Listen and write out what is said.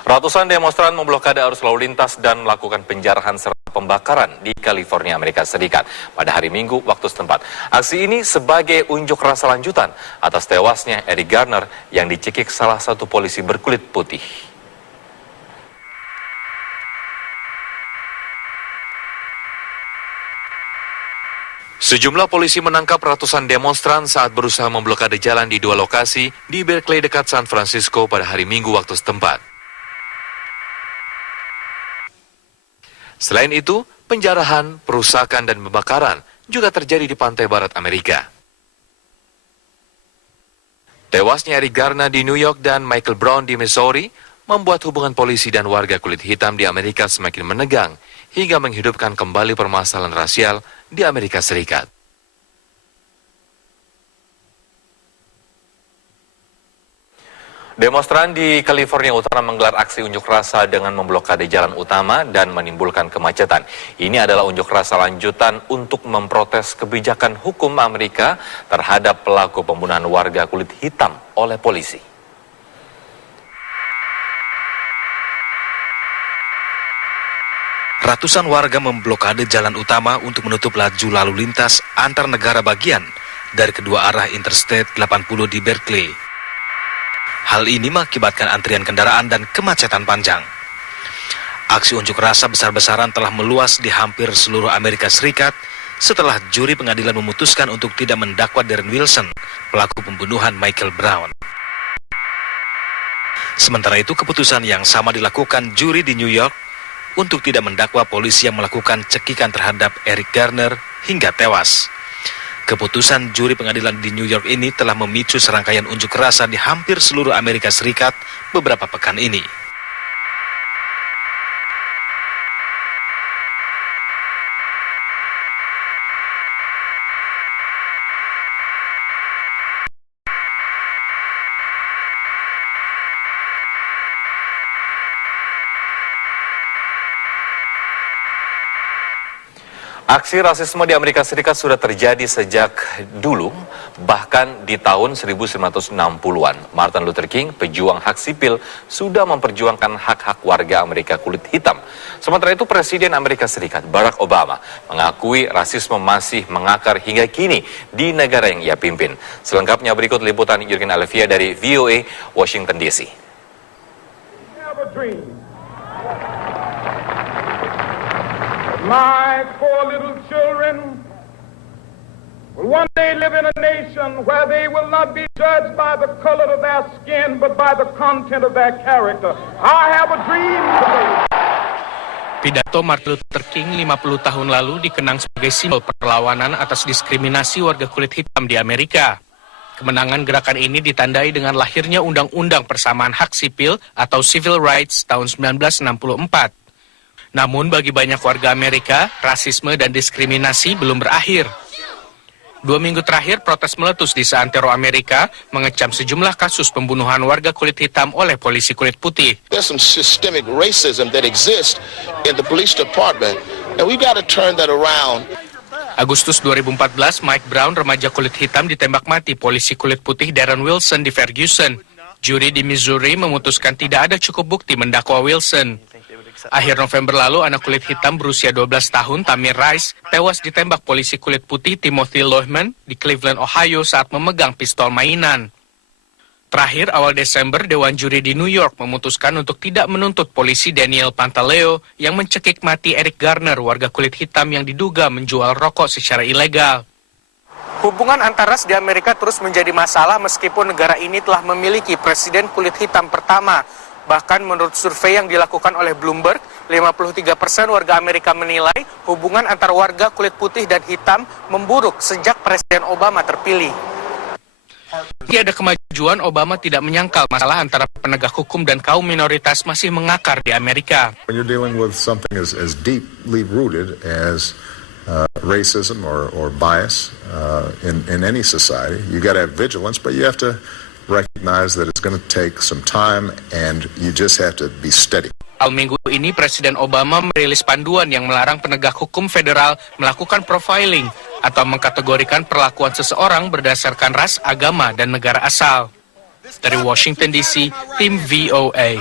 Ratusan demonstran memblokade arus lalu lintas dan melakukan penjarahan serta pembakaran di California, Amerika Serikat pada hari Minggu waktu setempat. Aksi ini sebagai unjuk rasa lanjutan atas tewasnya Eric Garner yang dicekik salah satu polisi berkulit putih. Sejumlah polisi menangkap ratusan demonstran saat berusaha memblokade jalan di dua lokasi di Berkeley dekat San Francisco pada hari Minggu waktu setempat. Selain itu, penjarahan, perusakan, dan pembakaran juga terjadi di pantai barat Amerika. Tewasnya Eric Garner di New York dan Michael Brown di Missouri membuat hubungan polisi dan warga kulit hitam di Amerika semakin menegang hingga menghidupkan kembali permasalahan rasial di Amerika Serikat. Demonstran di California Utara menggelar aksi unjuk rasa dengan memblokade jalan utama dan menimbulkan kemacetan. Ini adalah unjuk rasa lanjutan untuk memprotes kebijakan hukum Amerika terhadap pelaku pembunuhan warga kulit hitam oleh polisi. Ratusan warga memblokade jalan utama untuk menutup laju lalu lintas antar negara bagian dari kedua arah Interstate 80 di Berkeley. Hal ini mengakibatkan antrian kendaraan dan kemacetan panjang. Aksi unjuk rasa besar-besaran telah meluas di hampir seluruh Amerika Serikat setelah juri pengadilan memutuskan untuk tidak mendakwa Darren Wilson, pelaku pembunuhan Michael Brown. Sementara itu, keputusan yang sama dilakukan juri di New York untuk tidak mendakwa polisi yang melakukan cekikan terhadap Eric Garner hingga tewas. Keputusan juri pengadilan di New York ini telah memicu serangkaian unjuk rasa di hampir seluruh Amerika Serikat beberapa pekan ini. Aksi rasisme di Amerika Serikat sudah terjadi sejak dulu, bahkan di tahun 1960-an. Martin Luther King, pejuang hak sipil, sudah memperjuangkan hak-hak warga Amerika kulit hitam. Sementara itu, Presiden Amerika Serikat, Barack Obama, mengakui rasisme masih mengakar hingga kini di negara yang ia pimpin. Selengkapnya berikut liputan Jurgen Alevia dari VOA, Washington DC. My four little children will one day live in a nation where they will not be judged by the color of their skin, but by the content of their character. I have a dream today. Pidato Martin Luther King 50 tahun lalu dikenang sebagai simbol perlawanan atas diskriminasi warga kulit hitam di Amerika. Kemenangan gerakan ini ditandai dengan lahirnya Undang-Undang Persamaan Hak Sipil atau Civil Rights tahun 1964. Namun bagi banyak warga Amerika, rasisme dan diskriminasi belum berakhir. 2 minggu terakhir, protes meletus di seantero Amerika mengecam sejumlah kasus pembunuhan warga kulit hitam oleh polisi kulit putih. There's some systemic racism that exists in the police department, and we got to turn that around. Agustus 2014, Mike Brown, remaja kulit hitam, ditembak mati polisi kulit putih Darren Wilson di Ferguson. Juri di Missouri memutuskan tidak ada cukup bukti mendakwa Wilson. Akhir November lalu, anak kulit hitam berusia 12 tahun, Tamir Rice, tewas ditembak polisi kulit putih Timothy Lohman di Cleveland, Ohio saat memegang pistol mainan. Terakhir, awal Desember, Dewan Juri di New York memutuskan untuk tidak menuntut polisi Daniel Pantaleo yang mencekik mati Eric Garner, warga kulit hitam yang diduga menjual rokok secara ilegal. Hubungan antar ras di Amerika terus menjadi masalah meskipun negara ini telah memiliki presiden kulit hitam pertama. Bahkan menurut survei yang dilakukan oleh Bloomberg, 53% warga Amerika menilai hubungan antar warga kulit putih dan hitam memburuk sejak Presiden Obama terpilih. Tiada kemajuan, Obama tidak menyangkal masalah antara penegak hukum dan kaum minoritas masih mengakar di Amerika. When you're dealing with something as deeply rooted as racism or bias in any society, you got to have vigilance, but you have to recognize that it's going to take some time and you just have to be steady. Minggu ini Presiden Obama merilis panduan yang melarang penegak hukum federal melakukan profiling atau mengkategorikan perlakuan seseorang berdasarkan ras, agama, dan negara asal. Dari Washington DC, tim VOA.